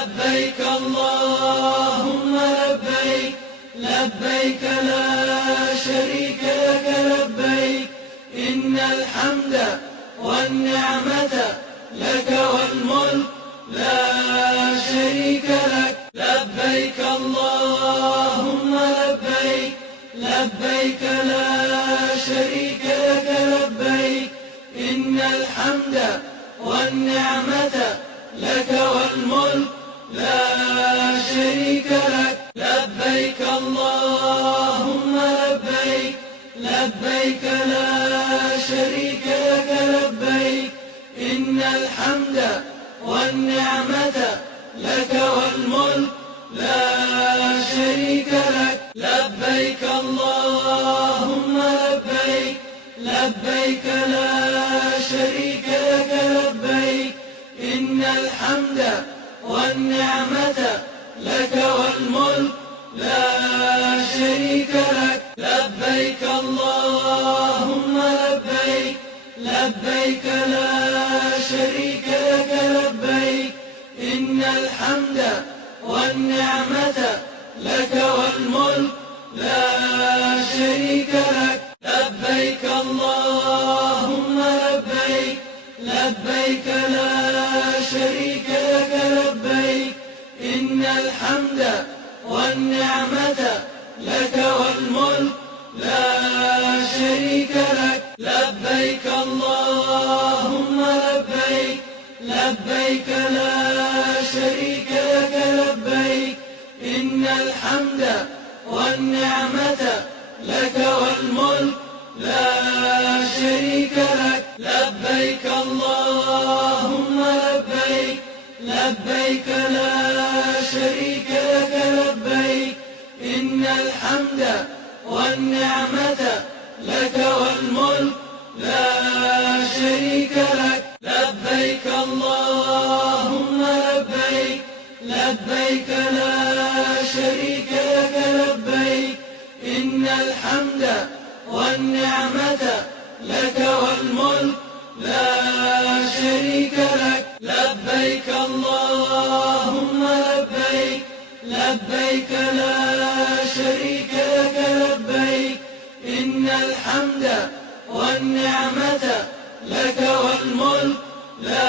لبيك اللهم لبيك، لبيك لا شريك لك لبيك، إن الحمد والنعمة لك والملك لا شريك لك. لبيك اللهم لبيك، لبيك لا شريك لك لبيك، إن الحمد والنعمة لك والملك لا شريك لك. لبيك اللهم لبيك، لبيك لا شريك لك لبيك، إن الحمد والنعمة لك والملك لا شريك لك. لبيك اللهم لبيك، لبيك لا شريك لك لبيك، إن الحمد والنعمة لك والملك لا شريك لك. لبيك اللهم لبيك، لبيك لا شريك لك لبيك، إن الحمد والنعمة لك والملك لا شريك لك. لبيك اللهم لبيك، لبيك لا شريك لك لبيك، إن الحمد والنعمة لك والملك لا شريك لك. لبيك اللهم لبيك، لبيك لا شريك لك لبيك، إن الحمد والنعمة لك والملك لا شريك لك. لبيك اللهم لبيك، لبيك لا شريك لك لبيك، إن الحمد والنعمة لك والملك لا شريك لك. لبيك اللهم لبيك، لبيك لا شريك لك لبيك، إن الحمد والنعمة لك والملك لا شريك لك. لبيك اللهم لبيك، لبيك لا شريك لك لبيك، إن الحمد والنعمة لك والملك لا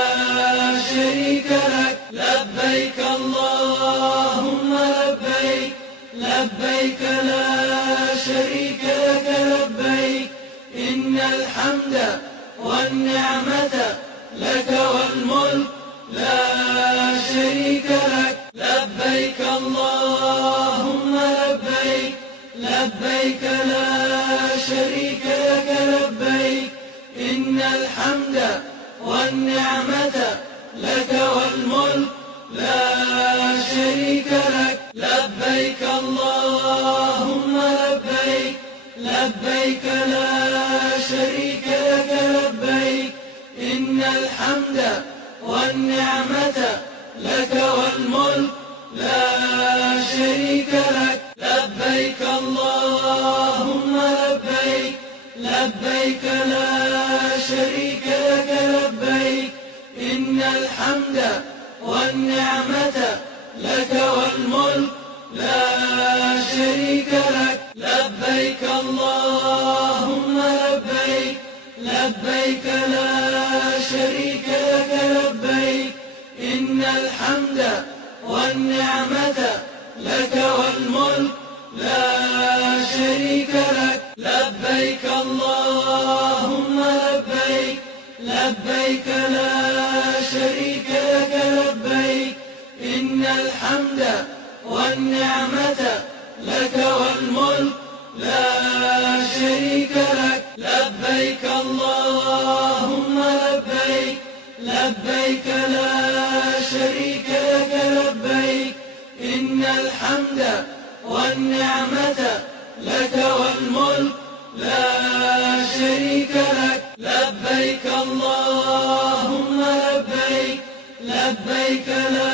شريك لك. لبيك اللهم لبيك، لبيك لا شريك لك لبيك، إن الحمد والنعمة لك والملك لا شريك لك. لبيك اللهم لبيك، لبيك لا شريك لك لبيك، إن الحمد والنعمة لك والملك لا شريك لك. لبيك اللهم لبيك، لبيك لا شريك لك لبيك، إن الحمد والنعمة لك والملك لا شريك لك. لبيك اللهم لبيك، لبيك لا شريك لك لبيك، إن الحمد والنعمة لك والملك لا شريك لك. لبيك اللهم لبيك، لبيك لا شريك لك لبيك، إن الحمد والنعمة لك والملك لا شريك لك. لبيك اللهم لبيك، لبيك لا شريك لك لبيك، إن الحمد والنعمة لك والملك لا شريك لك. لبيك اللهم لبيك، لبيك لا شريك لك لبيك، إن الحمد والنعمة لك والملك لا شريك لك. لبيك اللهم لبيك، لبيك لا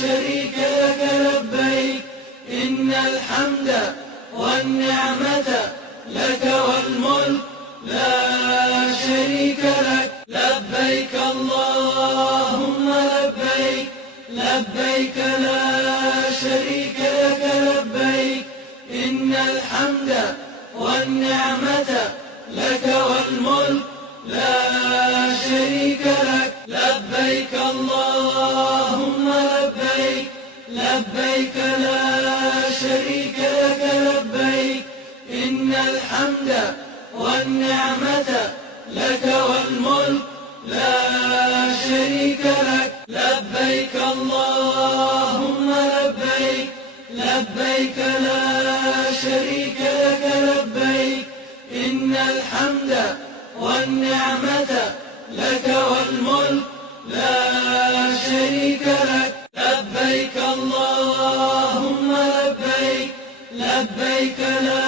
شريك لك لبيك، إن الحمد والنعمة لك والملك لا شريك لك. لبيك اللهم لبيك، لبيك لا شريك لك لبيك إن الحمد والنعمة لك والملك لا شريك لك لبيك اللهم لبيك لبيك لا شريك لك لبيك إن الحمد والنعمة لك والملك لا شريك لك لبيك اللهم لبيك لبيك لا شريك لك لبيك إن الحمد والنعمة لك والملك لا شريك لك لبيك اللهم لبيك لبيك لا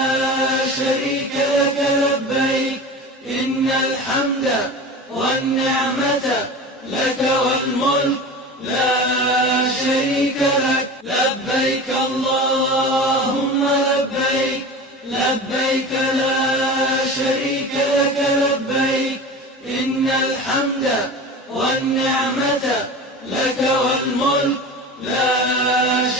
شريك لك لبيك إن الحمد والنعمة لك والملك لا شريك لك لبيك اللهم لبيك لبيك لا شريك لك لبيك إن الحمد والنعمة لك والملك لا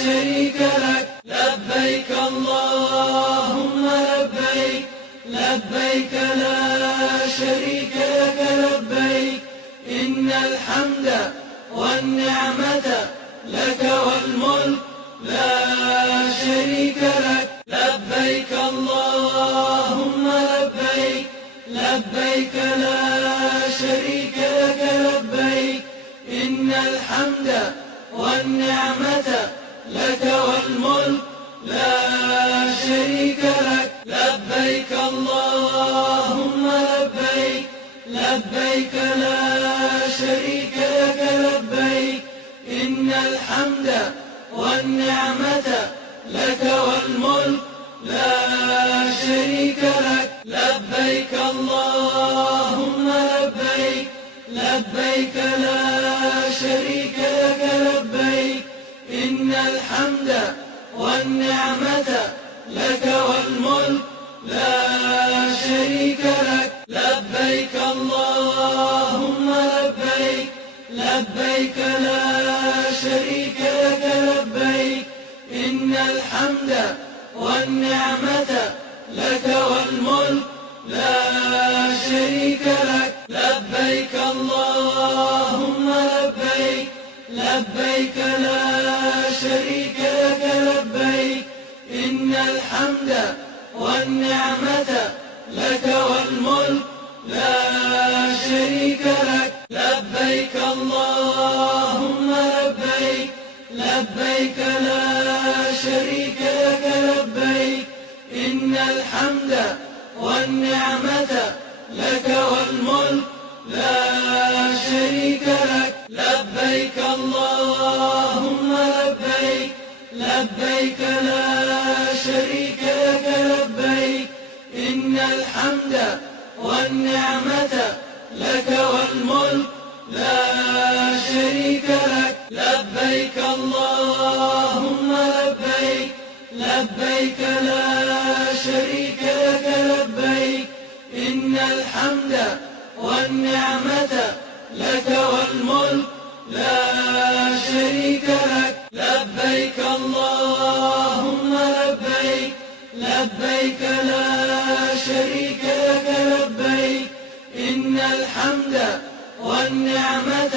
شريك لك لبيك اللهم لبيك لبيك لا شريك لك لبيك إن الحمد والنعمة لك والملك لا شريك لك لبيك اللهم لبيك لبيك لا شريك لك لبيك إن الحمد والنعمة لك والملك لا شريك لك لبيك اللهم لبيك لبيك لا شريك لك لبيك إن الحمد والنعمة لك والملك لا شريك لك لبيك اللهم لبيك لبيك لا شريك لك لبيك إن الحمد والنعمة لك والملك لا شريك لك لبيك اللهم لبيك لبيك لا شريك لك لبيك إن الحمد والنعمة لك والملك لا شريك لك لبيك اللهم لبيك لبيك لا شريك لك لبيك إن الحمد والنعمة لك والملك لا شريك لك لبيك اللهم لبيك لبيك لا شريك لك لبيك إن الحمد والنعمة لك والملك لا شريك لك لبيك اللهم لبيك لبيك لا شريك لك لبيك إن الحمد والنعمة لك والملك لا شريك لك لبيك اللهم لبيك لبيك لا شريك لك لبيك إن الحمد والنعمة لك والملك لا شريك لك لبيك اللهم لبيك لبيك لا شريك لك لبيك إن الحمد والنعمة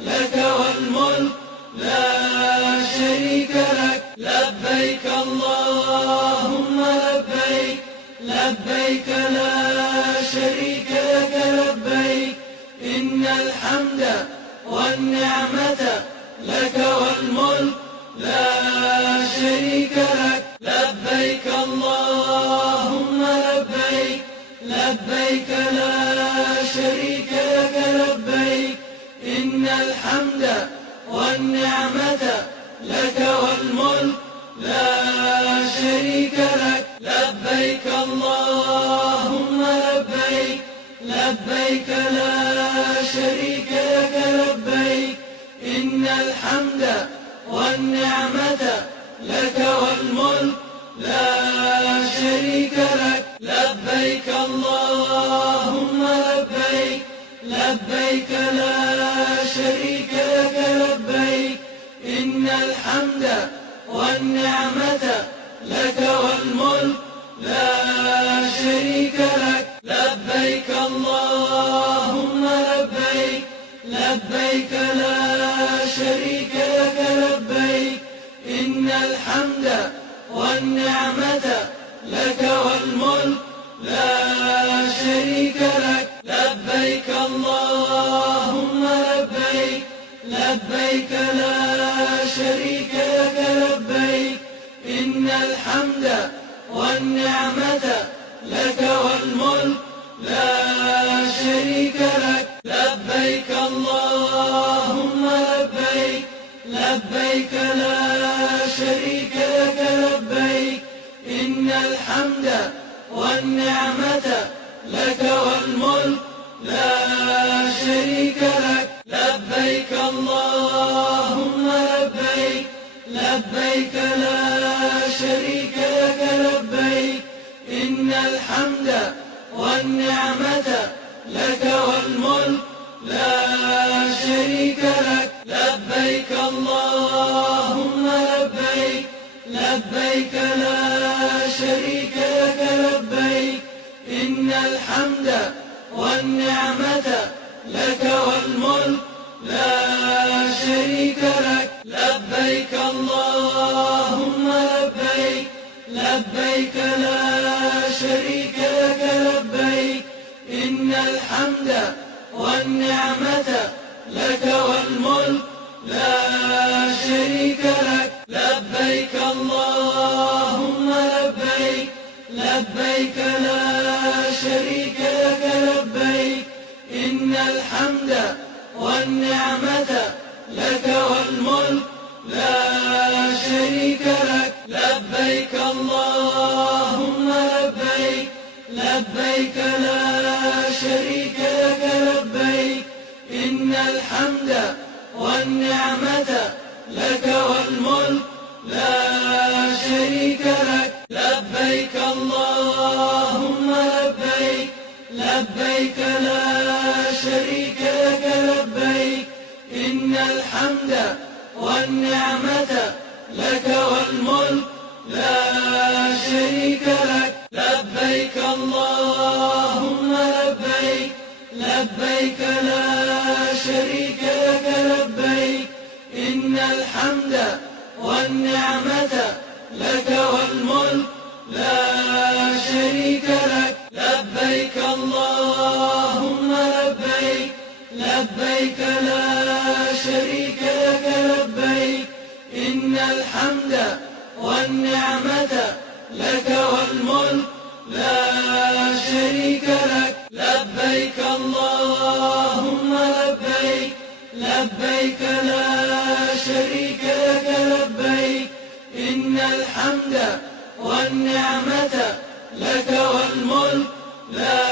لك والملك لا شريك لك لبيك اللهم لبيك لبيك لا شريك لك لبيك إن الحمد والنعمة لك والملك لا شريك لك لبيك اللهم لبيك لبيك لا شريك لك لبيك إن الحمد والنعمة لك والملك لا شريك لك لبيك اللهم لبيك لبيك لا شريك لك لبيك إن الحمد والنعمة لك والملك لا شريك لك لبيك اللهم لبيك لبيك لا شريك لك لبيك إن الحمد والنعمة لك والملك لا شريك لك. لبيك اللهم لبيك، لبيك لا شريك لك لبيك، إن الحمد والنعمة لك والملك لا شريك لك. لبيك اللهم لبيك، لبيك لا شريك لك لبيك، إن الحمد والنعمة لك والملك لا شريك لك. لبيك اللهم لبيك، لبيك لا شريك لك لبيك، إن الحمد والنعمة لك والملك لا شريك لك. لبيك اللهم لبيك، لبيك لا شريك لك لبيك، إن الحمد والنعمة لك والملك لا شريك لك. لبيك اللهم لبيك، لبيك لا شريك لك لبيك، إن الحمد والنعمة لك والملك لا شريك لك. لبيك اللهم لبيك، لبيك لا شريك لك لبيك، إن الحمد والنعمة لك والملك لا شريك لك. لبيك اللهم لبيك، لبيك لا شريك لك لبيك، إن الحمد والنعمة لك والملك لا شريك لك. لبيك اللهم لبيك، لبيك لا شريك لك لبيك، إن الحمد والنعمة لك والملك لا شريك لك. لبيك اللهم لبيك، لبيك لا شريك لك لبيك، إن الحمد والنعمة لك والملك لا شريك لك. لبيك اللهم لبيك، لبيك لا شريك لك لبيك، إن الحمد والنعمة لك والملك لا شريك لك. لبيك اللهم لبيك، لبيك لا شريك لك لبيك، إن الحمد والنعمة لك والملك لا شريك لك. لبيك اللهم لبيك، لبيك لا شريك لك لبيك، إن الحمد والنعمة لك والملك لا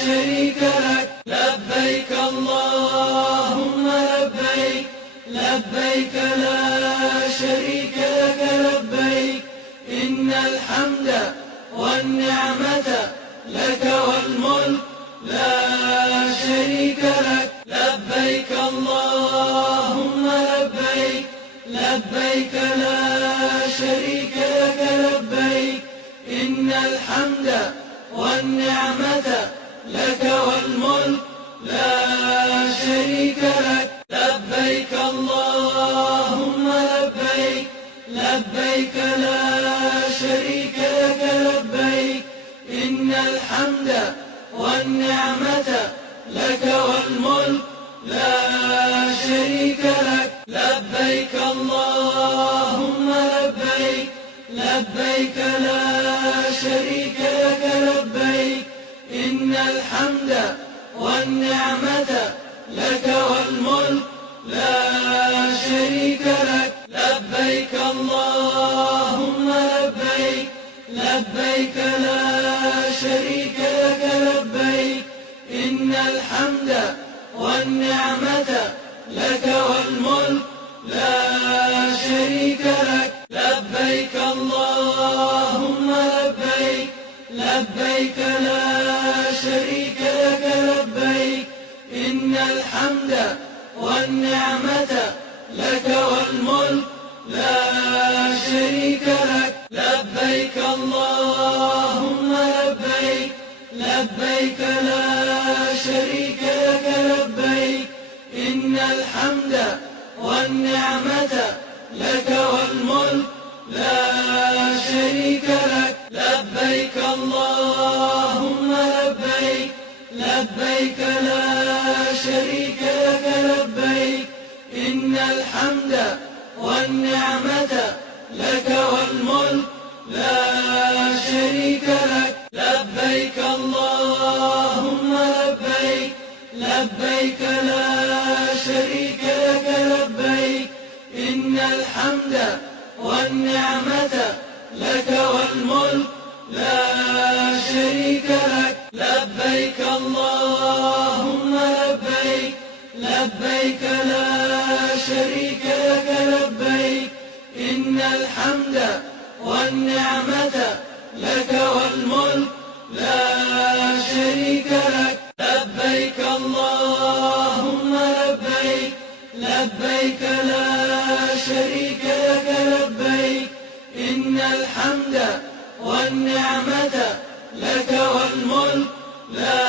شريك لك. لبيك اللهم لبيك، لبيك لا شريك لك لبيك، إن الحمد والنعمة لك والملك لا شريك لك. لبيك اللهم لبيك، لبيك لا شريك لك لبيك، إن الحمد والنعمة لك والملك لا شريك لك. لبيك اللهم لبيك، لبيك لا شريك لك لبيك، إن الحمد والنعمة لك والملك لا شريك لك. لبيك اللهم لبيك، لبيك لا شريك لك لبيك، إن الحمد والنعمة لك والملك لا شريك لك. لبيك اللهم لبيك، لبيك لا شريك لك لبيك، إن الحمد والنعمة لك والملك لا شريك لك. لبيك اللهم لبيك، لبيك لا شريك لك لبيك، إن الحمد والنعمة لك والملك لبيك اللهم لبيك لبيك لا شريك لك لبيك إن الحمد والنعمة لك والملك لا شريك لك لبيك اللهم لبيك لبيك لا شريك لك لبيك إن الحمد والنعمة لك والملك لا شريك لك لبيك اللهم لبيك لبيك لا شريك لك لبيك إن الحمد والنعمة لك والملك لا شريك لك لبيك اللهم لبيك لبيك لا شريك لك لبيك إن الحمد والنعمة لك والملك لا شريك لك لبيك اللهم لبيك لبيك لا شريك لك لبيك إن الحمد والنعمة لك والملك لا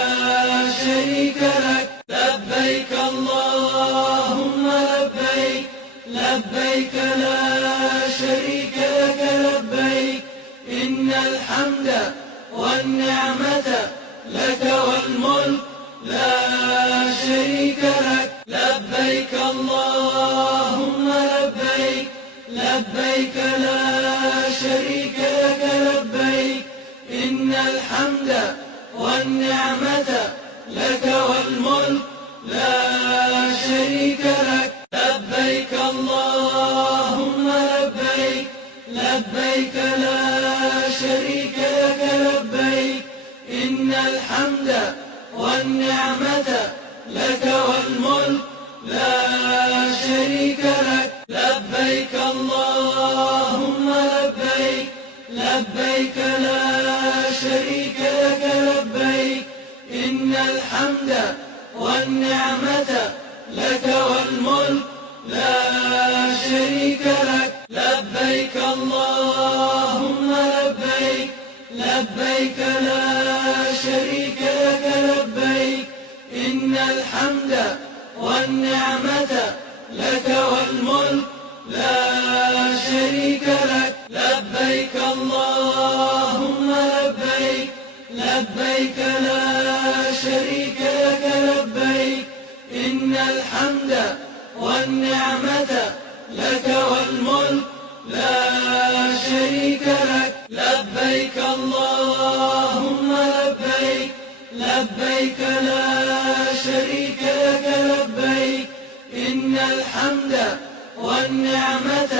شريك لك لبيك اللهم لبيك لبيك لا شريك لك لبيك إن الحمد والنعمة لك والملك لا شريك لك لبيك اللهم لبيك لبيك لا شريك لك لبيك إن الحمد والنعمة لك والملك لا شريك لك لبيك اللهم لبيك لبيك لا شريك لك لبيك إن الحمد والنعمة لك والملك لا شريك لك لبيك اللهم لبيك لبيك لا شريك لك لبيك إن الحمد والنعمة لك والملك لا شريك لك لبيك اللهم لبيك لبيك لا شريك لك لبيك إن الحمد والنعمة لك والملك لا شريك لك لبيك اللهم لبيك لبيك لا شريك لك لبيك إن الحمد والنعمة لك والملك لا شريك لك لبيك اللهم لبيك لبيك لا شريك لك لبيك إن الحمد والنعمة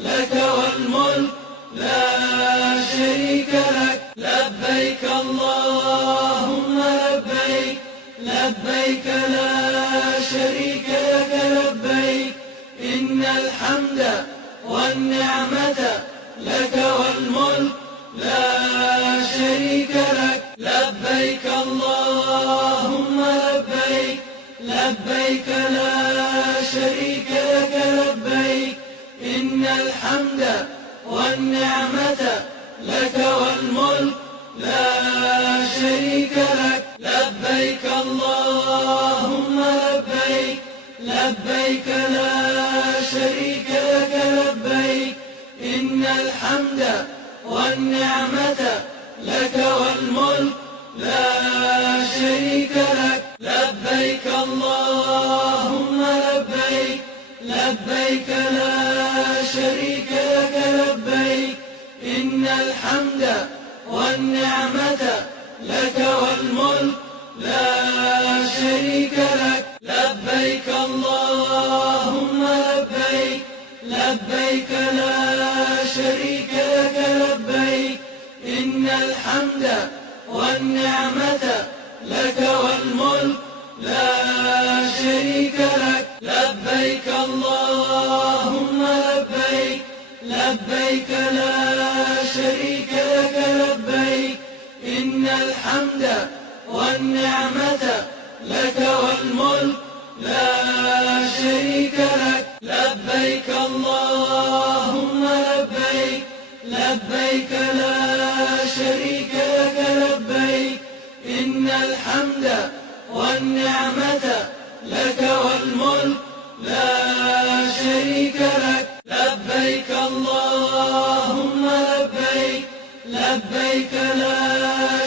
لك والملك لا شريك لك لبيك اللهم لبيك لبيك لا شريك لك لبيك إن الحمد والنعمة لك والملك لا شريك لك لبيك اللهم لبيك لبيك لا شريك لك لبيك إن الحمد والنعمة لك والملك لا شريك لك لبيك اللهم لبيك لبيك لا شريك لك لبيك إن الحمد والنعمة لك والملك لا شريك لك لبيك اللهم لبيك لبيك لا شريك لك لبيك إن الحمد والنعمة لك والملك لا شريك لك لبيك اللهم لبيك لبيك لا شريك لك لبيك إن الحمد والنعمة لك والملك لا شريك لك لبيك اللهم لبيك لبيك لا شريك لك لبيك إن الحمد والنعمة لك والملك لا شريك لك لبيك اللهم لبيك لبيك لا شريك لك لبيك إن الحمد والنعمة لك والملك لا شريك لك لبيك اللهم لبيك لبيك لا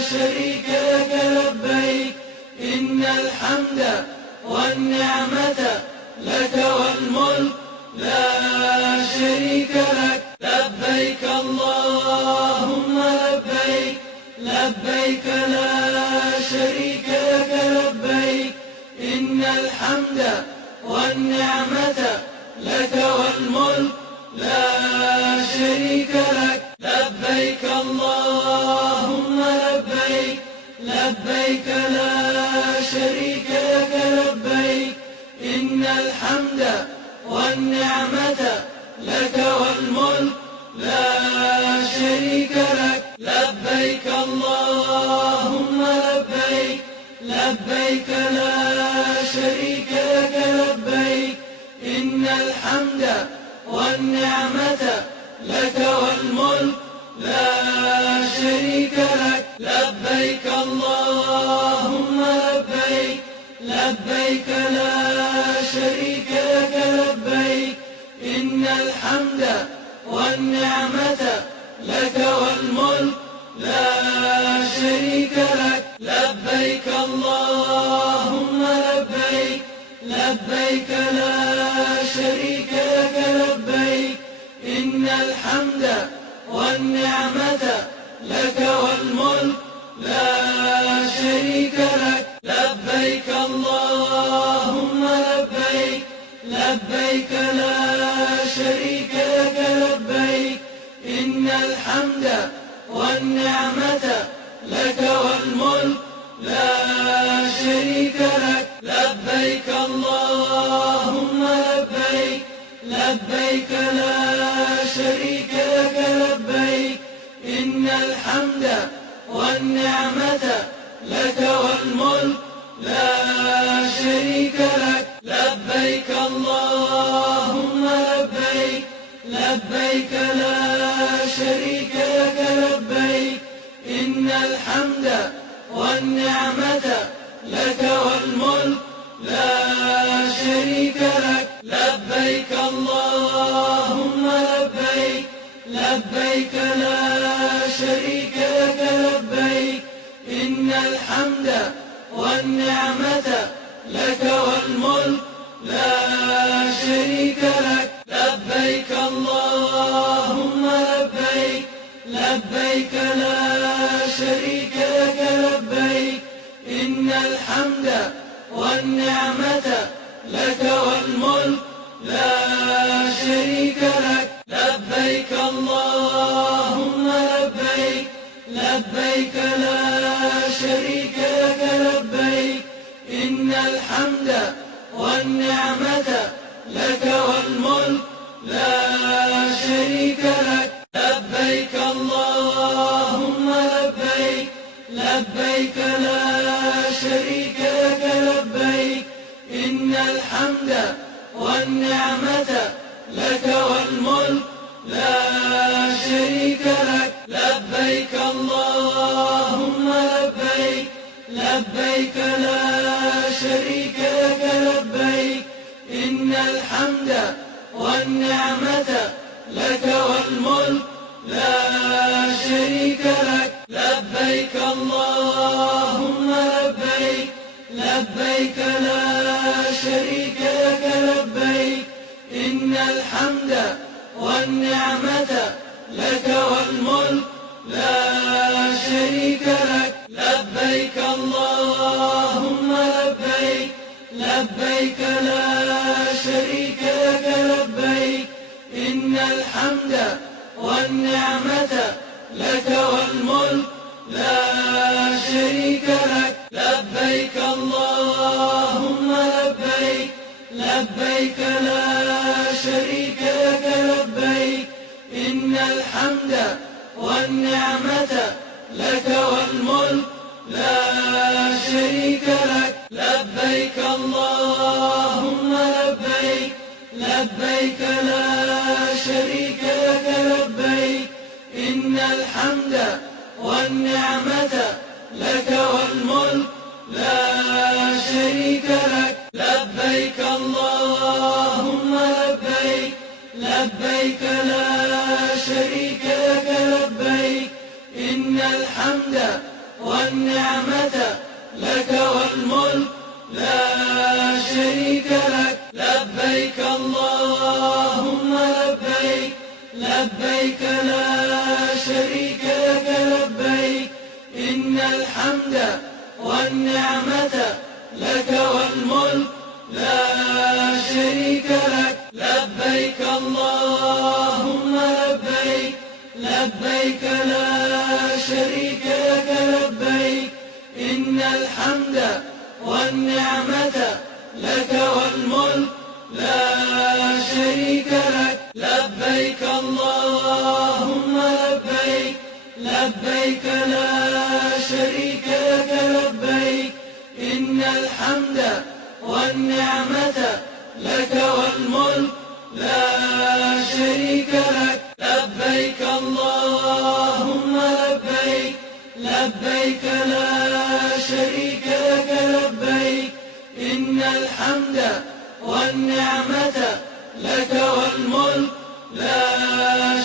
شريك لك لبيك إن الحمد والنعمة لك والملك لا شريك لك لبيك اللهم لبيك لبيك لا شريك لك لبيك إن الحمد والنعمة لك والملك لا شريك لك لبيك اللهم لبيك لبيك لا شريك لك لبيك إن الحمد والنعمة لك والملك لا شريك لك لبيك اللهم لبيك لبيك لا شريك لك لبيك إن الحمد والنعمة لك والملك لا شريك لك لبيك اللهم لبيك لبيك لا شريك لك لبيك إن الحمد والنعمة لك والملك لا شريك لك لبيك اللهم لبيك لبيك لا شريك لك لبيك إن الحمد والنعمة لك والملك لا شريك لك لبيك اللهم لبيك لبيك لا شريك لك لبيك إن الحمد والنعمة لك والملك لا شريك لك لبيك اللهم لبيك لبيك لا شريك لك لبيك إن الحمد والنعمة لك والملك لا شريك لك لبيك اللهم لبيك لبيك لا شريك لك لبيك إن الحمد والنعمة لك والملك لا شريك لك لبيك اللهم لبيك لبيك لا شريك لك لبيك إن الحمد والنعمة لك والملك لا شريك لك لبيك اللهم لبيك لبيك لا شريك لك لبيك إن الحمد والنعمة لك والملك لا شريك لك لبيك اللهم لبيك لبيك لا شريك لك لبيك إن الحمد والنعمة لك والملك لا شريك لك لبيك اللهم لبيك لبيك لا شريك لك لبيك إن الحمد والنعمة لك والملك لا شريك لك لبيك اللهم لبيك لبيك لا شريك لك لبيك إن الحمد والنعمة لك والملك لا شريك لك لبيك اللهم لبيك لبيك لا شريك لك لبيك إن الحمد والنعمة لك والملك لا شريك لك لبيك اللهم لبيك لبيك لا شريك لك لبيك إن الحمد والنعمة لك والملك لا شريك لك لبيك اللهم لبيك لبيك لا شريك لك لبيك إن الحمد والنعمة لك والملك لا شريك لك لبيك اللهم لبيك لبيك لا شريك لك لبيك الحمد والنعمة لك والملك لا شريك لك. لبيك اللهم لبيك، لبيك لا شريك لك لبيك، إن الحمد والنعمة لك والملك لا شريك لك. لبيك اللهم لبيك، لبيك لا شريك لك لبيك، إن الحمد والنعمة لك والملك لا شريك لك. لبيك اللهم لبيك، لبيك لا شريك لك لبيك، إن الحمد والنعمة لك والملك لا شريك لك. لبيك اللهم لبيك، لبيك لا شريك لك لبيك، إن الحمد والنعمة لك والملك لا شريك لك. لبيك اللهم لبيك، لبيك لا شريك لك لبيك، إن الحمد والنعمة لك والملك لا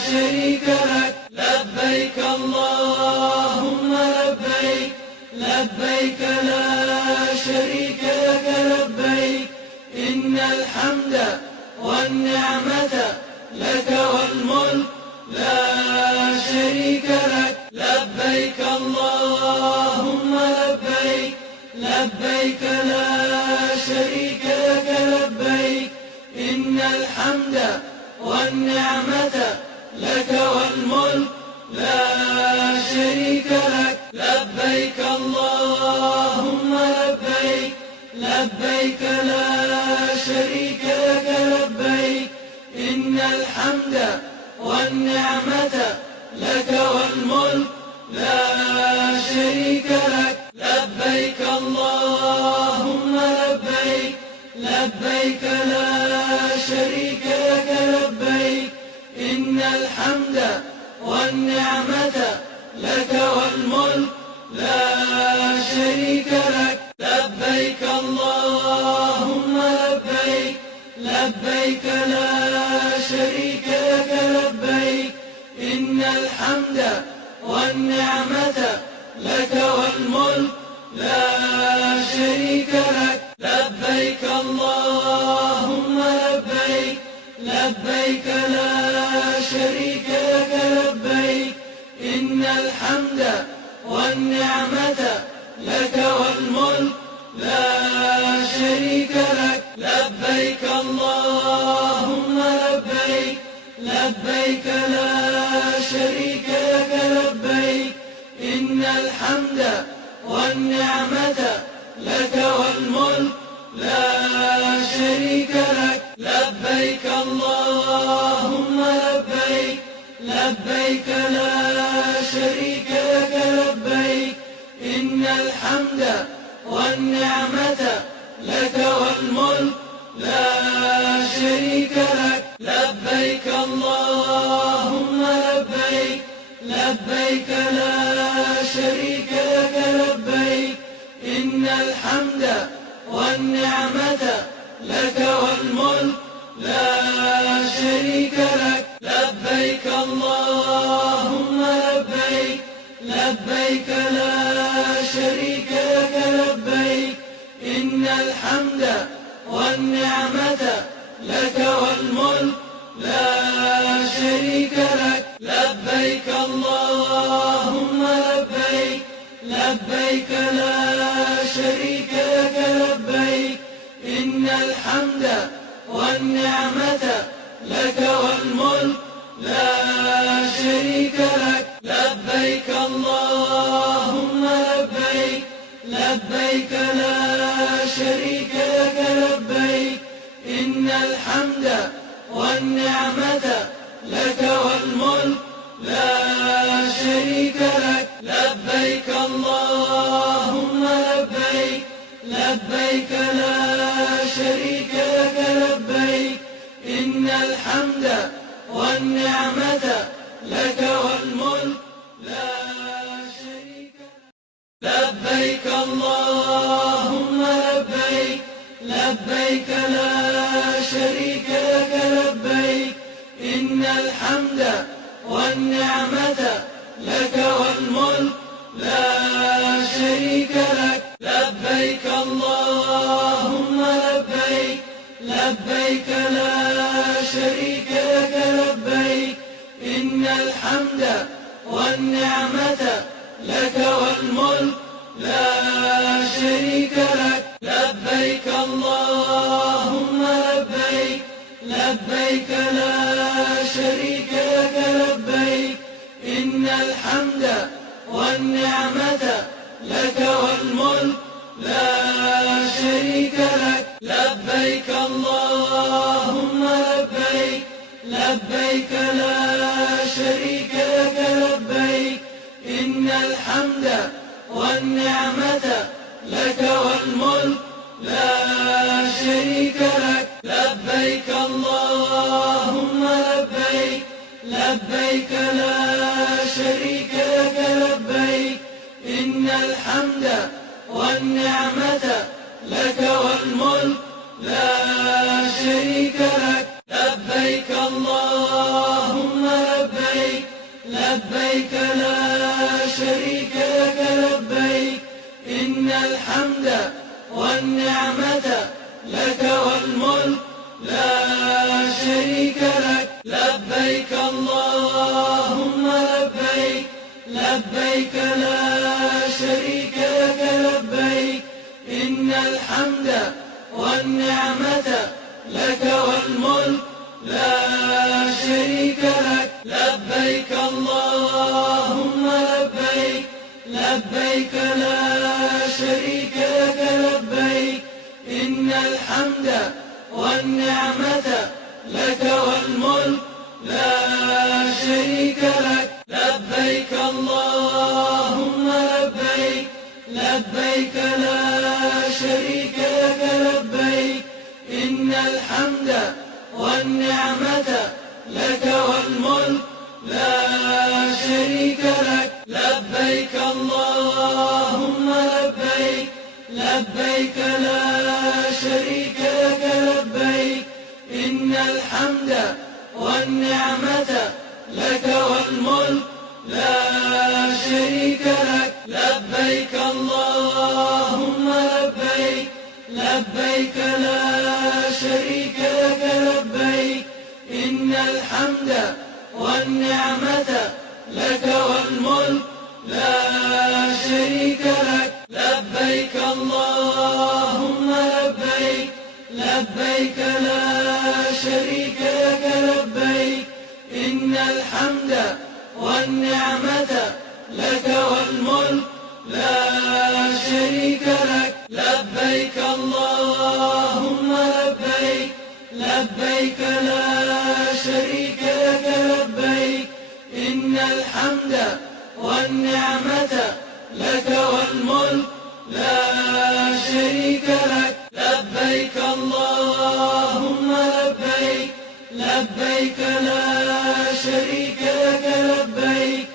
شريك لك. لبيك اللهم لبيك، لبيك لا شريك لك لبيك، إن الحمد والنعمة لك والملك لا شريك لك. لبيك اللهم لبيك، لبيك لا شريك لك لبيك، إن الحمد والنعمة لك والملك لا شريك لك. لبيك اللهم لبيك، لبيك لا شريك لك لبيك، إن الحمد والنعمة لك والملك لا شريك لك. لبيك اللهم لبيك، لبيك لا شريك لك لبيك، إن الحمد والنعمة لك والملك لا شريك لك. لبيك اللهم لبيك، لبيك لا شريك لك لبيك، إن الحمد والنعمة لك والملك لا شريك لك. لبيك اللهم لبيك، لبيك لا شريك لك لبيك، إن الحمد والنعمة لك والملك لا شريك لك. لبيك اللهم لبيك، لبيك لا شريك لك لبيك، إن الحمد والنعمة لك والملك لا شريك لك. لبيك اللهم لبيك، لبيك لا شريك لك لبيك، إن الحمد والنعمة لك والملك لا شريك لك. لبيك اللهم لبيك، لبيك لا شريك لك لبيك، إن الحمد والنعمة لك والملك لا شريك لك. لبيك اللهم لبيك، لبيك لا شريك لك لبيك، إن الحمد والنعمة لك والملك لا شريك لك. لبيك اللهم لبيك، لبيك لا شريك لك لبيك، إن الحمد والنعمة لك والملك لا شريك لك. لبيك اللهم لبيك، لبيك لا شريك لك لبيك، إن الحمد والنعمة لك والملك لا شريك لك. لبيك اللهم لبيك، لبيك لا شريك لك لبيك، إن الحمد والنعمة لك والملك لبيك اللهم لبيك لبيك لا شريك لك لبيك إن الحمد والنعمة لك والملك لا شريك لك لبيك اللهم لبيك لبيك لا شريك لك لبيك إن الحمد والنعمة لك والملك لا شريك لك لبيك اللهم لبيك لبيك لا شريك لك لبيك إن الحمد والنعمة لك والملك لا شريك لك لبيك اللهم لبيك لبيك لا شريك لك لبيك إن الحمد والنعمة لك والملك لا شريك لك لبيك اللهم لبيك لبيك لا شريك لك لبيك إن الحمد والنعمة لك والملك لا شريك لك لبيك اللهم لبيك لبيك لا شريك لك لبيك إن الحمد والنعمة لك والملك لا شريك لك لبيك اللهم لبيك لبيك لا شريك لك لبيك إن الحمد والنعمة لك والملك لا شريك لك لبيك اللهم لبيك لبيك لا شريك لك لبيك إن الحمد والنعمة لك والملك لا شريك لك لبيك اللهم لبيك لبيك لا شريك لك لبيك إن الحمد والنعمة لك والملك لا شريك لك لبيك اللهم لبيك لبيك لا شريك لك لبيك إن الحمد والنعمة لك والملك لا شريك لك لبيك اللهم لبيك لبيك لا شريك لك لبيك إن الحمد والنعمة لك والملك لا شريك لك لبيك اللهم لبيك لبيك لا شريك لك لبيك إن الحمد والنعمة لك والملك لا شريك لك لبيك اللهم لبيك لبيك لا شريك لك لبيك إن الحمد والنعمة لك والملك لا شريك لك لبيك اللهم لبيك لبيك لا شريك لك لبيك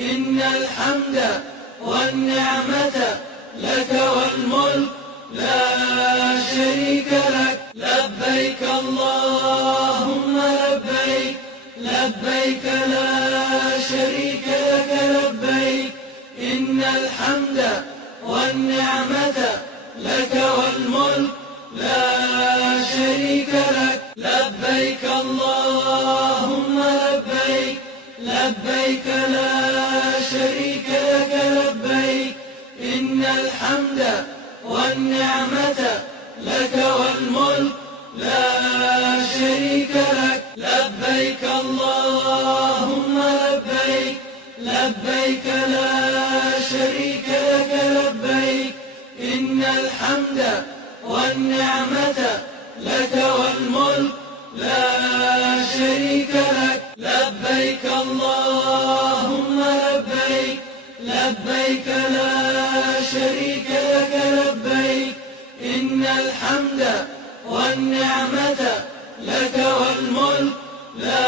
إن الحمد والنعمة لك والملك لا شريك لك لبيك اللهم لبيك لبيك لا شريك لك لبيك إن الحمد والنعمة لك والملك لا شريك لك لبيك اللهم لبيك لبيك لا شريك لك لبيك إن الحمد والنعمة لك والملك لا شريك لك لبيك اللهم لبيك لبيك لا شريك لك لبيك إن الحمد والنعمة لك والملك لا شريك لك لبيك اللهم لبيك لبيك لا شريك لك لبيك إن الحمد والنعمة لك والملك لا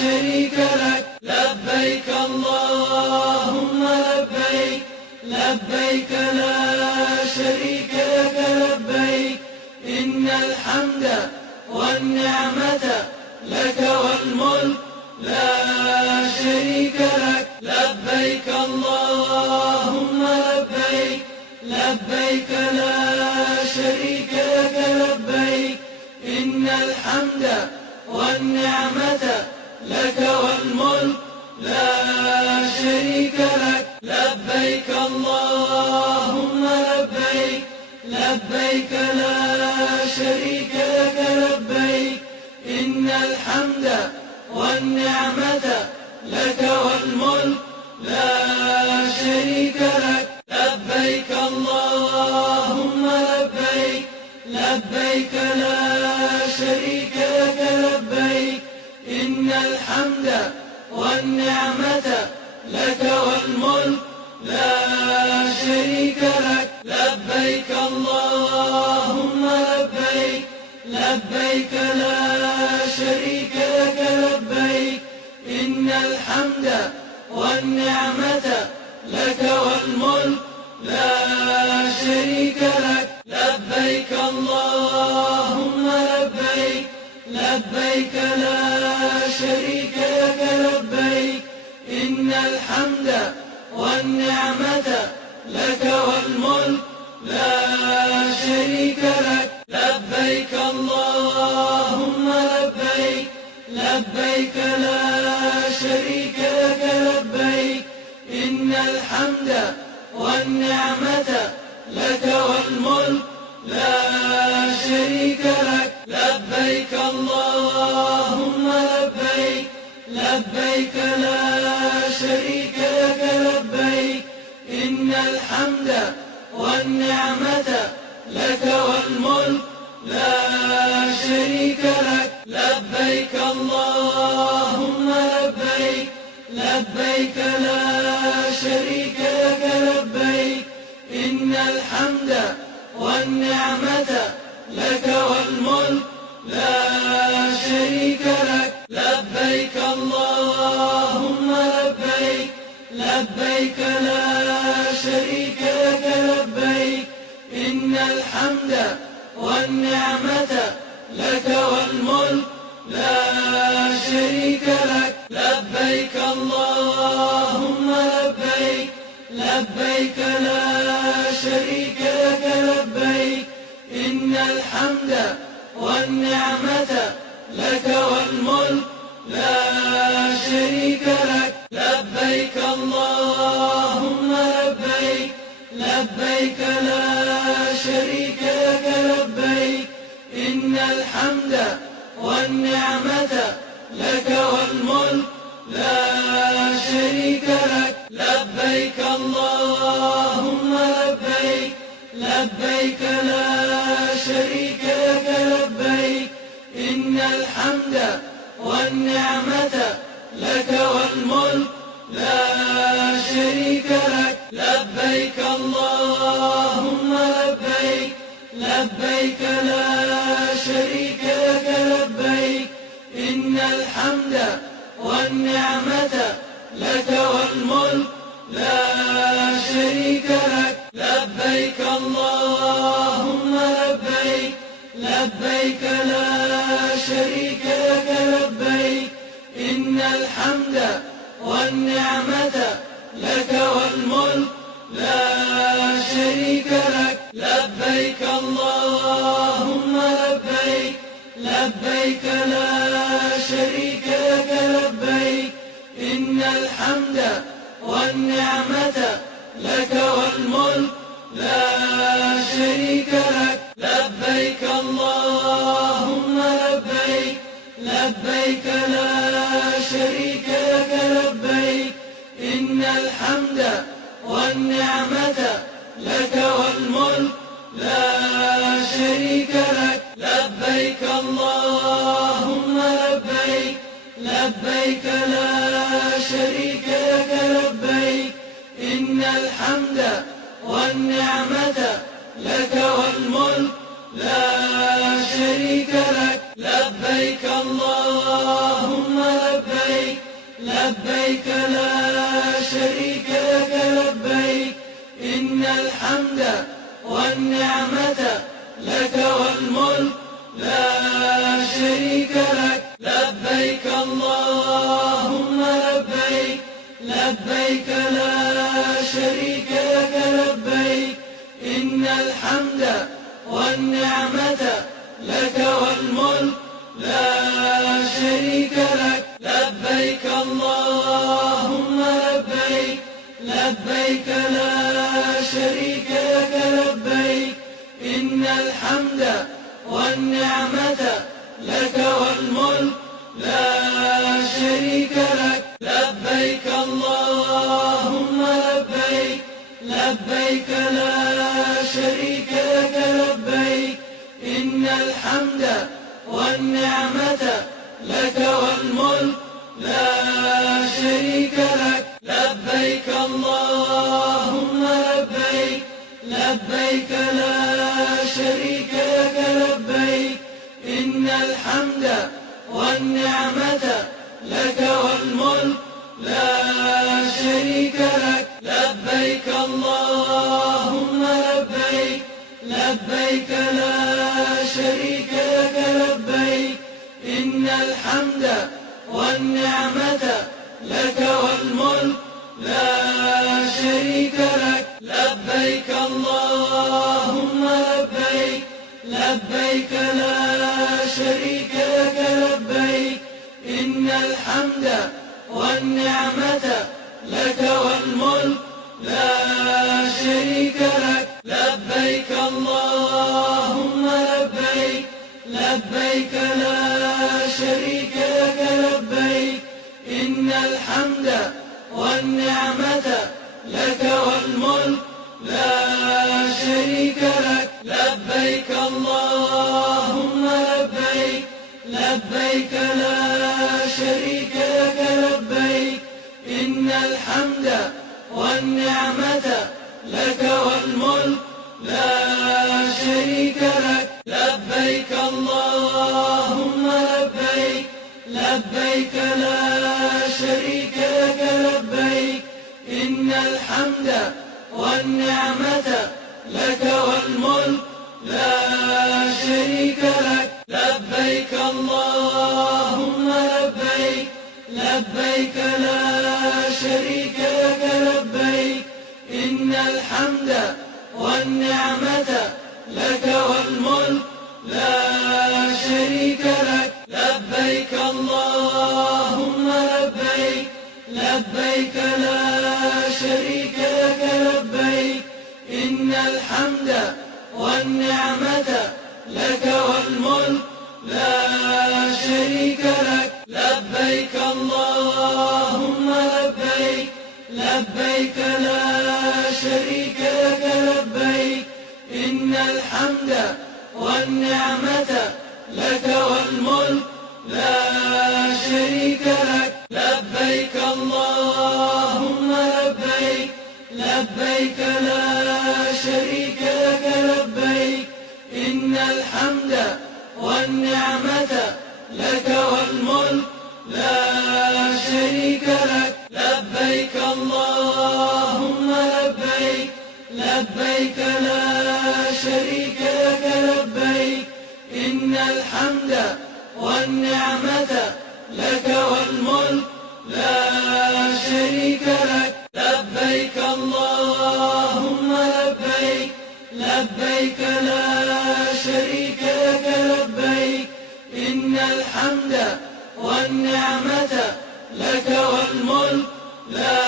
شريك لك لبيك اللهم لبيك لبيك لبيك لا شريك لك لبيك إن الحمد والنعمة لك والملك لا شريك لك لبيك اللهم لبيك لبيك لا شريك لك لبيك إن الحمد والنعمة لك والملك لا شريك لك لبيك اللهم لبيك لبيك لا شريك لك لبيك إن الحمد والنعمة لك والملك لا شريك لك لبيك اللهم لبيك لبيك لا شريك لك لبيك إن الحمد والنعمة لك والملك لا شريك لك لبيك اللهم لبيك لبيك لا شريك لك لبيك إن الحمد والنعمة لك والملك لا شريك لك لبيك اللهم لبيك لبيك لا شريك لك لبيك إن الحمد والنعمة لك والملك لا شريك لك لبيك اللهم لبيك لبيك لا شريك لك لبيك إن الحمد والنعمة لك والملك لا شريك لك لبيك اللهم لبيك لبيك لا شريك لك لبيك إن الحمد والنعمة لك والملك لا شريك لك لبيك اللهم لبيك لبيك لا شريك لك لبيك إن الحمد والنعمة لك والملك لا شريك لك لبيك اللهم لبيك لبيك لا شريك لك لبيك إن الحمد والنعمة لك والملك لا شريك لك لبيك اللهم لبيك لبيك لا شريك لك لبيك إن الحمد والنعمة لك والملك لا شريك لك لبيك اللهم لبيك لبيك لا شريك لك لبيك إن الحمد والنعمة لك والملك لا شريك لك لبيك اللهم لبيك لبيك لا شريك لك لبيك إن الحمد والنعمة لك والملك لا شريك لك لبيك اللهم لبيك لبيك لا شريك لك لبيك إن الحمد والنعمة لك والملك لا شريك لك لبيك اللهم لبيك لبيك لا شريك لك لبيك إن الحمد والنعمة لك والملك لا شريك لك لبيك اللهم لبيك لبيك لا شريك لك لبيك إن الحمد والنعمة لك والملك لا شريك لك لبيك اللهم لبيك لبيك لا شريك لك لبيك إن الحمد والنعمة لك والملك لا شريك لك لبيك اللهم لبيك لبيك لا شريك لك لبيك إن الحمد والنعمة لك والملك لا شريك لك لبيك اللهم لبيك لبيك لا شريك لك لبيك إن الحمد والنعمة لك والملك لا شريك لك. لبيك اللهم لبيك، لبيك لا شريك لك لبيك، إن الحمد والنعمة لك والملك لا شريك لك. لبيك اللهم لبيك، لبيك لا شريك لك لبيك، إن الحمد والنعمة لك والملك لا شريك لك. لبيك اللهم لبيك، لبيك لا شريك لك لبيك، إن الحمد والنعمة لك والملك لا شريك لك. لبيك اللهم لبيك، لبيك لا شريك لك لبيك، إن الحمد والنعمة لك والملك لا شريك لك. لبيك اللهم لبيك، لبيك لا شريك لك لبيك، إن الحمد والنعمة لك والملك لا شريك لك. لبيك اللهم لبيك، لبيك لا شريك لك لبيك، إن الحمد والنعمة لك والملك لا شريك لك. لبيك اللهم لبيك، لبيك لا شريك لك لبيك، إن الحمد والنعمة لك والملك لا شريك لك. لبيك اللهم لبيك، لبيك لا شريك لك لبيك، إن الحمد والنعمة لك والملك لا شريك لك. لبيك اللهم لبيك، لبيك لا شريك لك لبيك، إن الحمد والنعمة لك والملك لا شريك لك. لبيك اللهم لبيك، لبيك لا شريك لك لبيك، إن الحمد والنعمة لك والملك لا شريك لك. لبيك اللهم لبيك، لبيك لا شريك لك لبيك، إن الحمد والنعمة لك والملك لا شريك لك. لبيك اللهم لبيك، لبيك لا شريك لك لبيك، إن الحمد والنعمة لك والملك لا شريك لك. لبيك اللهم لبيك، لبيك لا شريك لك لبيك، إن الحمد والنعمة لك والملك لا شريك لك. لبيك اللهم لبيك، لبيك لا شريك لك لبيك، إن الحمد والنعمة لك والملك لا شريك لك. لبيك اللهم لبيك، لبيك لا شريك لك لبيك، إن الحمد والنعمة لك والملك لا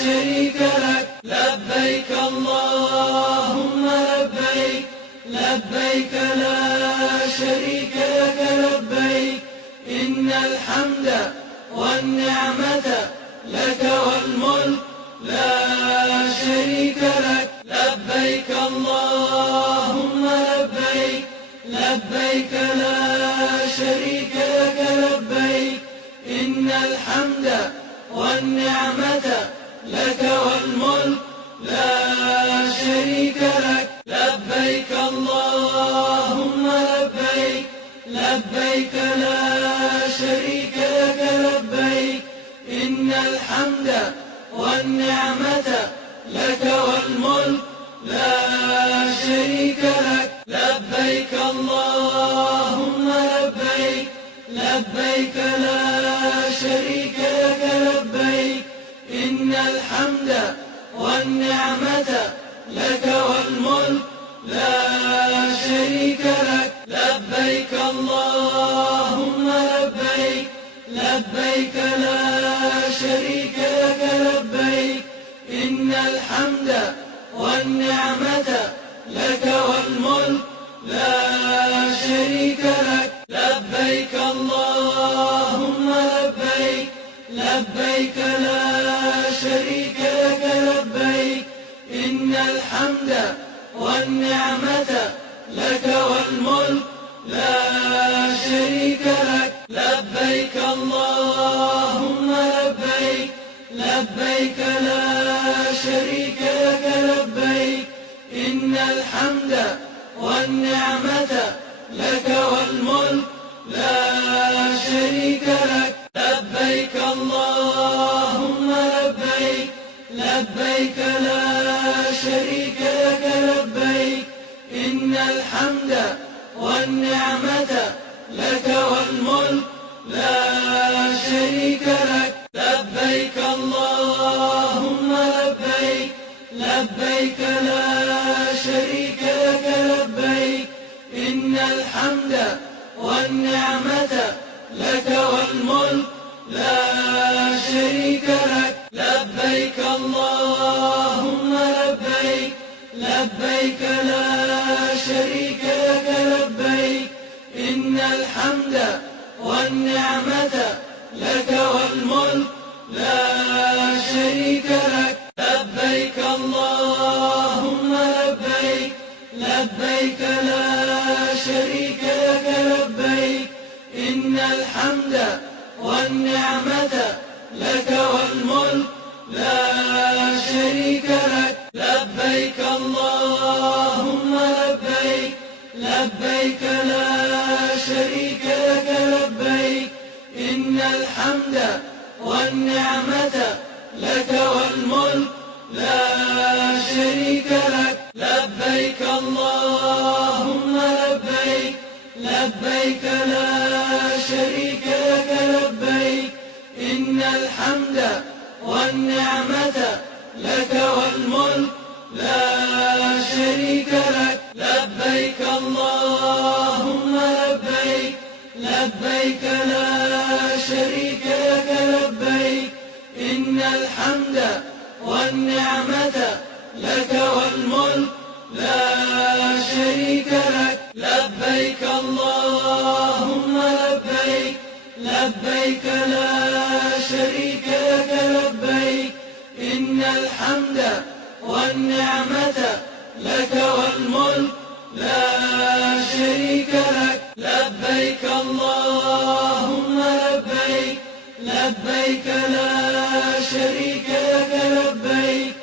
شريك لك. لبيك اللهم لبيك، لبيك لا شريك لك لبيك، إن الحمد والنعمة لك والملك لا شريك لك. لبيك اللهم لبيك، لبيك لا شريك لك لبيك، إن الحمد والنعمة لك والملك لا شريك لك. لبيك اللهم لبيك، لبيك لا شريك لك لبيك، إن الحمد والنعمة لك والملك لا شريك لك. لبيك اللهم لبيك، لبيك لا شريك لك لبيك، إن الحمد والنعمة لك والملك لا شريك لك. لبيك اللهم لبيك، لبيك لا شريك لك لبيك، إن الحمد والنعمة لك والملك لا شريك لك. لبيك اللهم لبيك، لبيك لا شريك لك لبيك، إن الحمد والنعمة لك والملك لا شريك لك. لبيك اللهم لبيك، لبيك لا شريك لك لبيك، إن الحمد والنعمة لك والملك لا شريك لك. لبيك اللهم لبيك، لبيك لا شريك لك لبيك، إن الحمد والنعمة لك والملك لا شريك لك. لبيك اللهم لبيك، لبيك لا شريك لك لبيك، إن الحمد والنعمة لك والملك لا شريك لك. لبيك اللهم لبيك، لبيك لا شريك لك لبيك، إن الحمد والنعمة لك والملك لا شريك لك. لبيك اللهم لبيك، لبيك لا شريك لك لبيك، إن الحمد والنعمة لك والملك لا شريك لك. لبيك اللهم لبيك، لبيك لا شريك لك لبيك، إن الحمد والنعمة لك والملك لا شريك لك. لبيك اللهم لبيك، لبيك لا شريك لك لبيك، إن الحمد والنعمة لك والملك لا شريك لك. لبيك اللهم لبيك، لبيك لا شريك لك لبيك، إن الحمد والنعمة لك والملك لا شريك لك. لبيك اللهم لبيك، لبيك لا شريك لك لبيك، إن الحمد والنعمة لك والملك لا شريك لك. لبيك اللهم لبيك، لبيك لا شريك لك لبيك،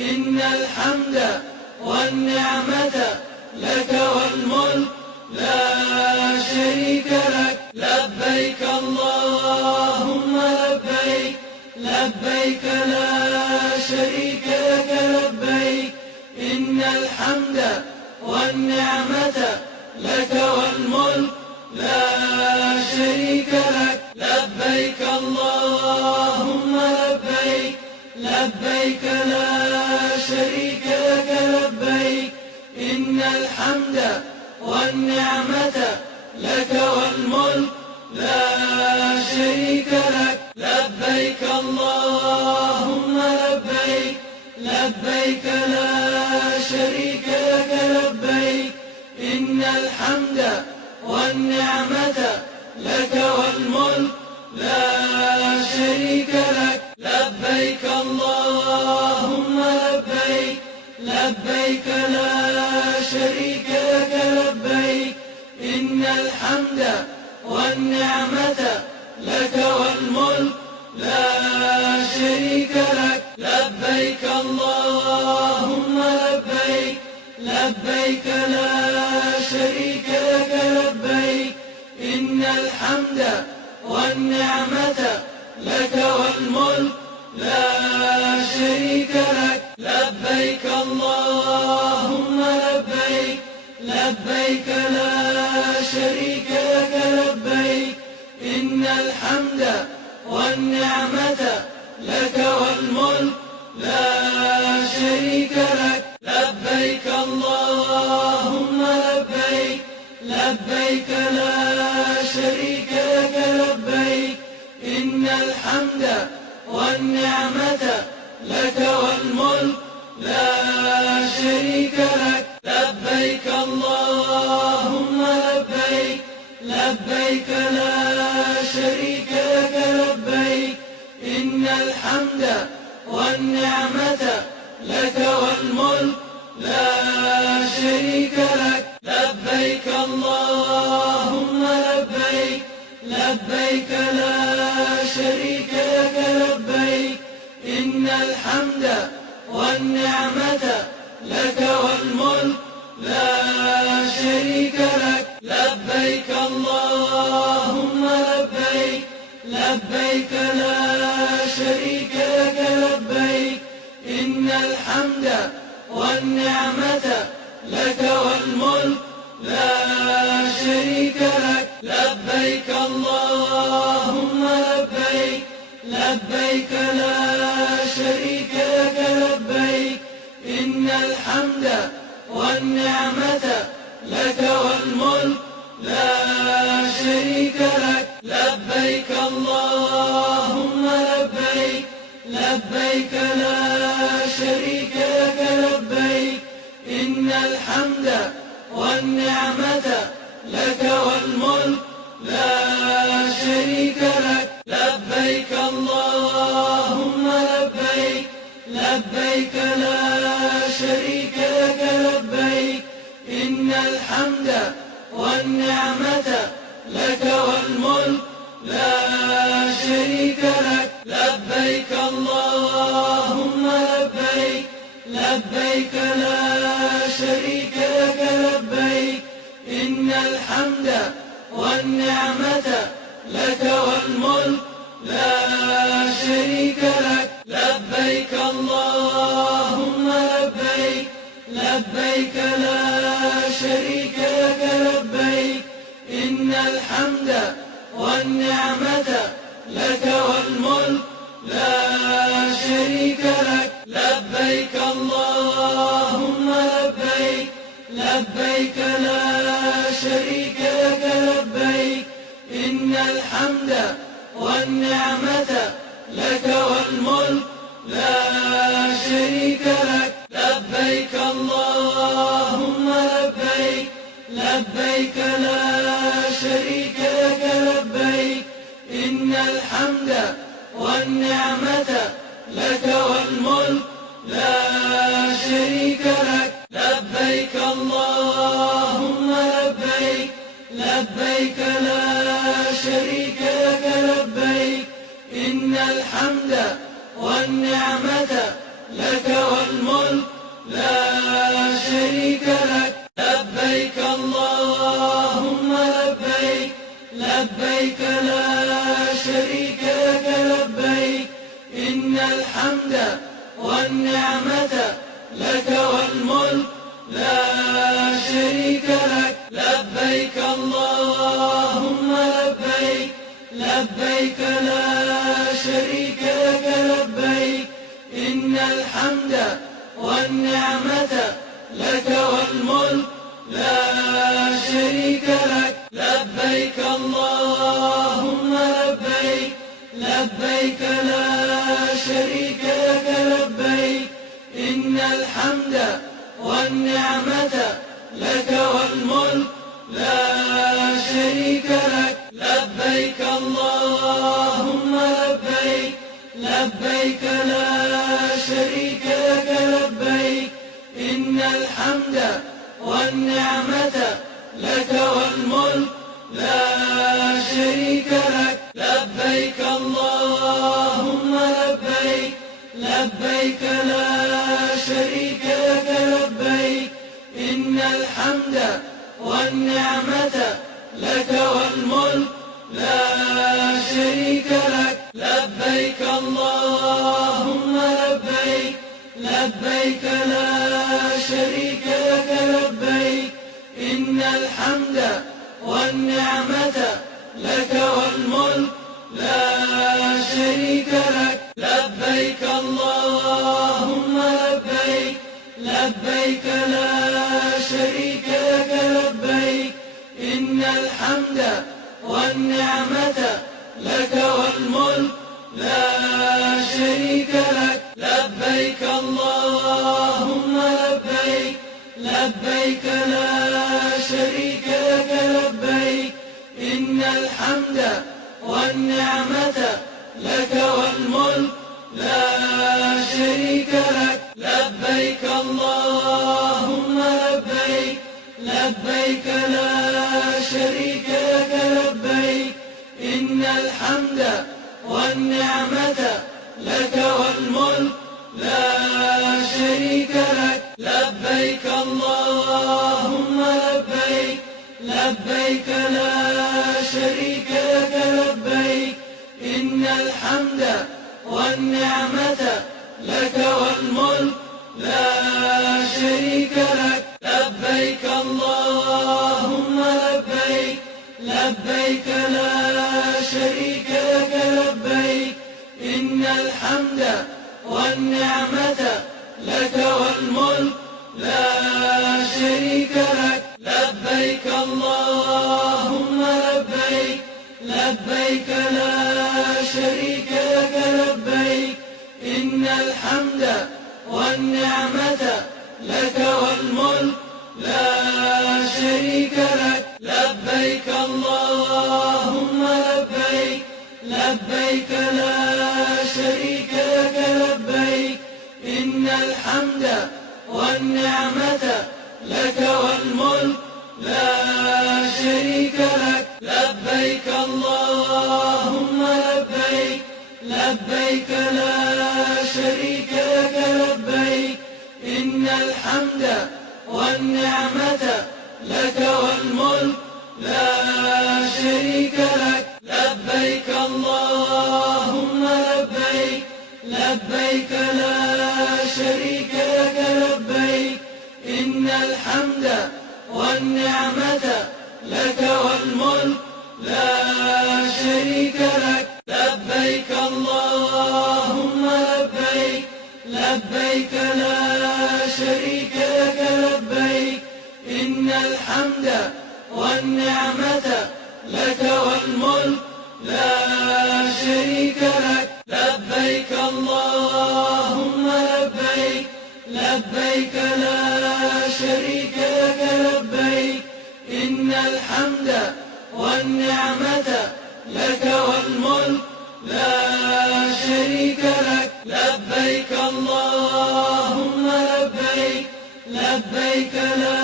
إن الحمد والنعمة لك والملك لا شريك لك. لبيك اللهم لبيك، لبيك لا شريك لك لبيك، إن الحمد والنعمة لك والملك لا شريك لك. لبيك اللهم لبيك، لبيك لا شريك لك لبيك، إن الحمد والنعمة لك والملك لا شريك لك. لبيك اللهم لبيك، لبيك لا شريك لك لبيك، إن الحمد والنعمة لك والملك لا شريك لك. لبيك اللهم لبيك، لبيك لا شريك لك لبيك، إن الحمد والنعمة لك والملك لا شريك لك. لبيك اللهم لبيك، لبيك لا شريك لك لبيك، إن الحمد والنعمة لك والملك لا شريك لك. لبيك الله لبيك لا شريك لك لبيك إن الحمد والنعمة لك والملك لا شريك لك لبيك اللهم لبيك لبيك لا شريك لك لبيك إن الحمد والنعمة لك والملك لا شريك لك لبيك اللهم لبيك لبيك لا شريك لك لبيك إن الحمد والنعمة لك والملك لا شريك لك لبيك اللهم لبيك لبيك لا شريك لك لبيك إن الحمد والنعمة لك والملك لا شريك لك لبيك اللهم لبيك لبيك لا شريك لك لبيك إن الحمد والنعمة لك والملك لا شريك لك لبيك اللهم لبيك لبيك لا شريك لك لبيك إن الحمد والنعمة لك والملك لا شريك لك لبيك اللهم لبيك لبيك لا شريك لك لبيك إن الحمد والنعمة لك والملك لا شريك لك لبيك اللهم لبيك لبيك لا شريك لك لبيك إن الحمد والنعمة لك والملك لا شريك لك لبيك اللهم لبيك لبيك لا شريك لك لبيك إن الحمد والنعمة لك والملك لا شريك لك لبيك اللهم لبيك لبيك لا شريك لك لبيك إن الحمد والنعمة لك والملك لا شريك لك لبيك اللهم لبيك لبيك لا شريك لك لبيك إن الحمد والنعمة لك والملك لا شريك لك لبيك اللهم لبيك لبيك لا شريك لك لبيك إن الحمد والنعمة لك والملك لا شريك لك لبيك اللهم لبيك لبيك لا شريك لك لبيك إن الحمد والنعمة لك والملك لا شريك لك لبيك اللهم لبيك لبيك لا شريك لك لبيك إن الحمد والنعمة لك والملك لا شريك لك لبيك اللهم لبيك لبيك لا شريك لك لبيك إن الحمد والنعمة لك والملك لا شريك لك لبيك اللهم لبيك لبيك لا شريك لك لبيك إن الحمد والنعمة لك والملك لا شريك لك لبيك اللهم لبيك لبيك لا شريك لك لبيك إن الحمد والنعمة لك والملك لا شريك لك لبيك اللهم لبيك لبيك لا شريك لك لبيك إن الحمد والنعمة لك والملك لا شريك لك لبيك اللهم لبيك لبيك لا شريك لك لبيك إن الحمد والنعمة لك والملك لا شريك لك. لبيك اللهم لبيك، لبيك لا شريك لك لبيك، إن الحمد والنعمة لك والملك لا شريك لك. لبيك اللهم لبيك، لبيك لا شريك لك لبيك، إن الحمد والنعمة لك والملك لا شريك لك. لبيك اللهم لبيك، لبيك لا شريك لك لبيك، إن الحمد والنعمة لك والملك لا شريك لك. لبيك اللهم لبيك، لبيك لا شريك لك لبيك، إن الحمد والنعمة لك والملك لا شريك لك. لبيك اللهم لبيك، لبيك لا شريك لك لبيك، إن الحمد والنعمة لك والملك لا شريك لك. لبيك اللهم لبيك، لبيك لا شريك لك لبيك، إن الحمد والنعمة لك والملك لا شريك لك. لبيك اللهم لبيك، لبيك لا شريك لك لبيك، إن الحمد والنعمة لك والملك لا شريك لك. لبيك اللهم لبيك، لبيك لا شريك لك لبيك، إن الحمد والنعمة لك والملك لا شريك لك. لبيك اللهم لبيك، لبيك لا شريك لك لبيك، إن الحمد والنعمة لك والملك لا شريك لك. لبيك اللهم لبيك، لبيك لا شريك لك لبيك، إن الحمد والنعمة لك والملك لا شريك لك. لبيك اللهم لبيك، لبيك لا شريك لك لبيك، إن الحمد والنعمة لك والملك لا شريك لك. لبيك اللهم لبيك، لبيك لا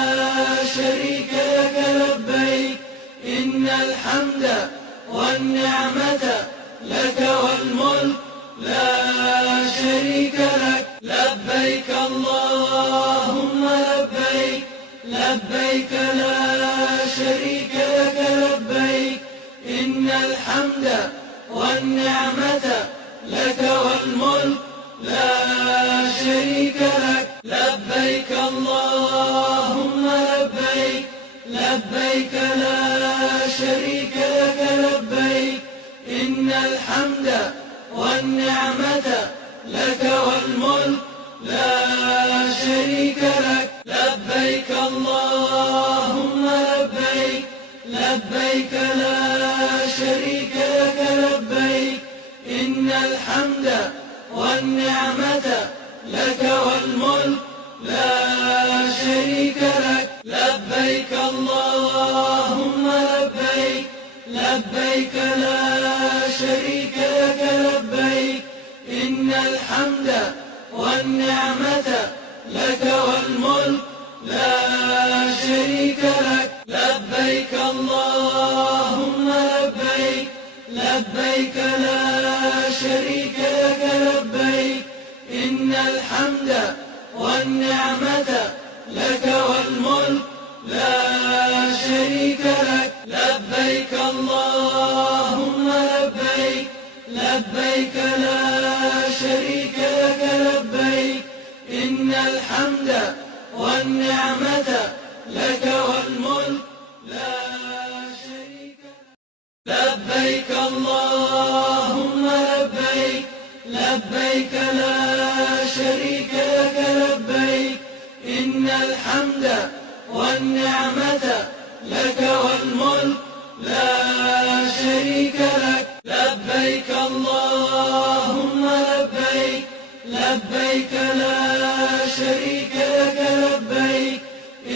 شريك لك لبيك، إن الحمد والنعمة لك والملك لا شريك لك. لبيك اللهم لبيك، لبيك لا شريك لك لبيك، إن الحمد والنعمة لك والملك لا شريك لك. لبيك اللهم لبيك، لبيك لا شريك لك لبيك، إن الحمد والنعمة لك والملك لا شريك لك. لبيك اللهم لبيك، لبيك لا شريك لك لبيك، إن الحمد والنعمة لك والملك لا شريك لك. لبيك اللهم لبيك، لبيك لا شريك لك لبيك، إن الحمد والنعمة لك والملك لا شريك لك. لبيك اللهم لبيك، لبيك لا شريك لك لبيك، إن الحمد والنعمة لك والملك لا شريك لك. لبيك اللهم لبيك، لبيك لا شريك لك لبيك، إن الحمد والنعمة لك والملك لا لبيك لا شريك لك لبيك إن الحمد والنعمة لك والملك لا شريك لك لبيك اللهم لبيك لبيك لا شريك لك لبيك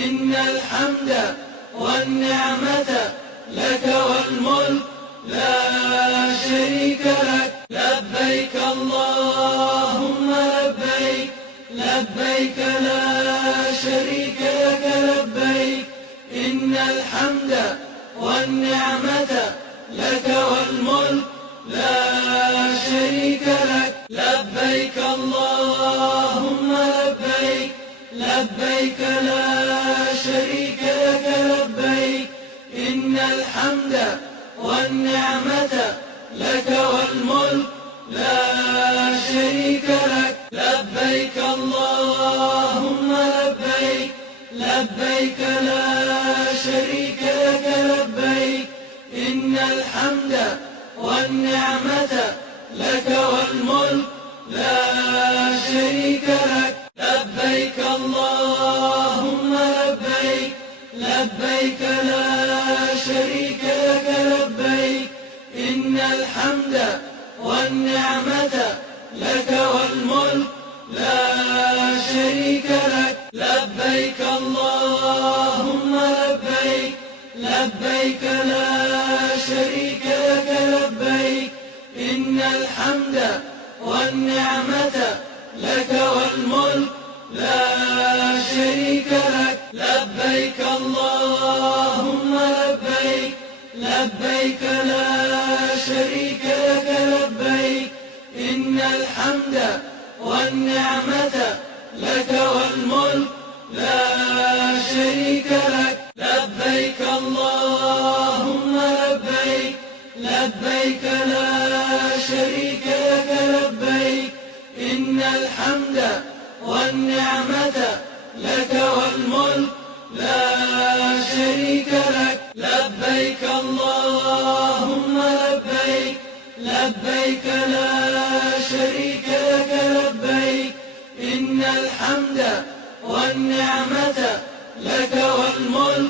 إن الحمد والنعمة لك والملك لا شريك لك لبيك اللهم لبيك لبيك لا شريك لك لبيك إن الحمد والنعمة لك والملك لا شريك لك لبيك اللهم لبيك لبيك لا شريك لك لبيك إن الحمد والنعمة لك والملك لا شريك لك لبيك اللهم لبيك لبيك لا شريك لك لبيك إن الحمد والنعمة لك والملك لا شريك لك لبيك اللهم لبيك لبيك لا شريك لك لبيك إن الحمد والنعمة لك والملك لا شريك لك لبيك اللهم لبيك لبيك لا شريك لك لبيك إن الحمد والنعمة لك والملك لا شريك لك لبيك اللهم لبيك لبيك لا شريك لك لبيك إن الحمد والنعمة لك والملك لا شريك لك لبيك اللهم لبيك لبيك لا شريك لك لبيك إن الحمد والنعمة لك والملك لا شريك لك لبيك اللهم لبيك لبيك لا شريك لك لبيك إن الحمد والنعمة لك والملك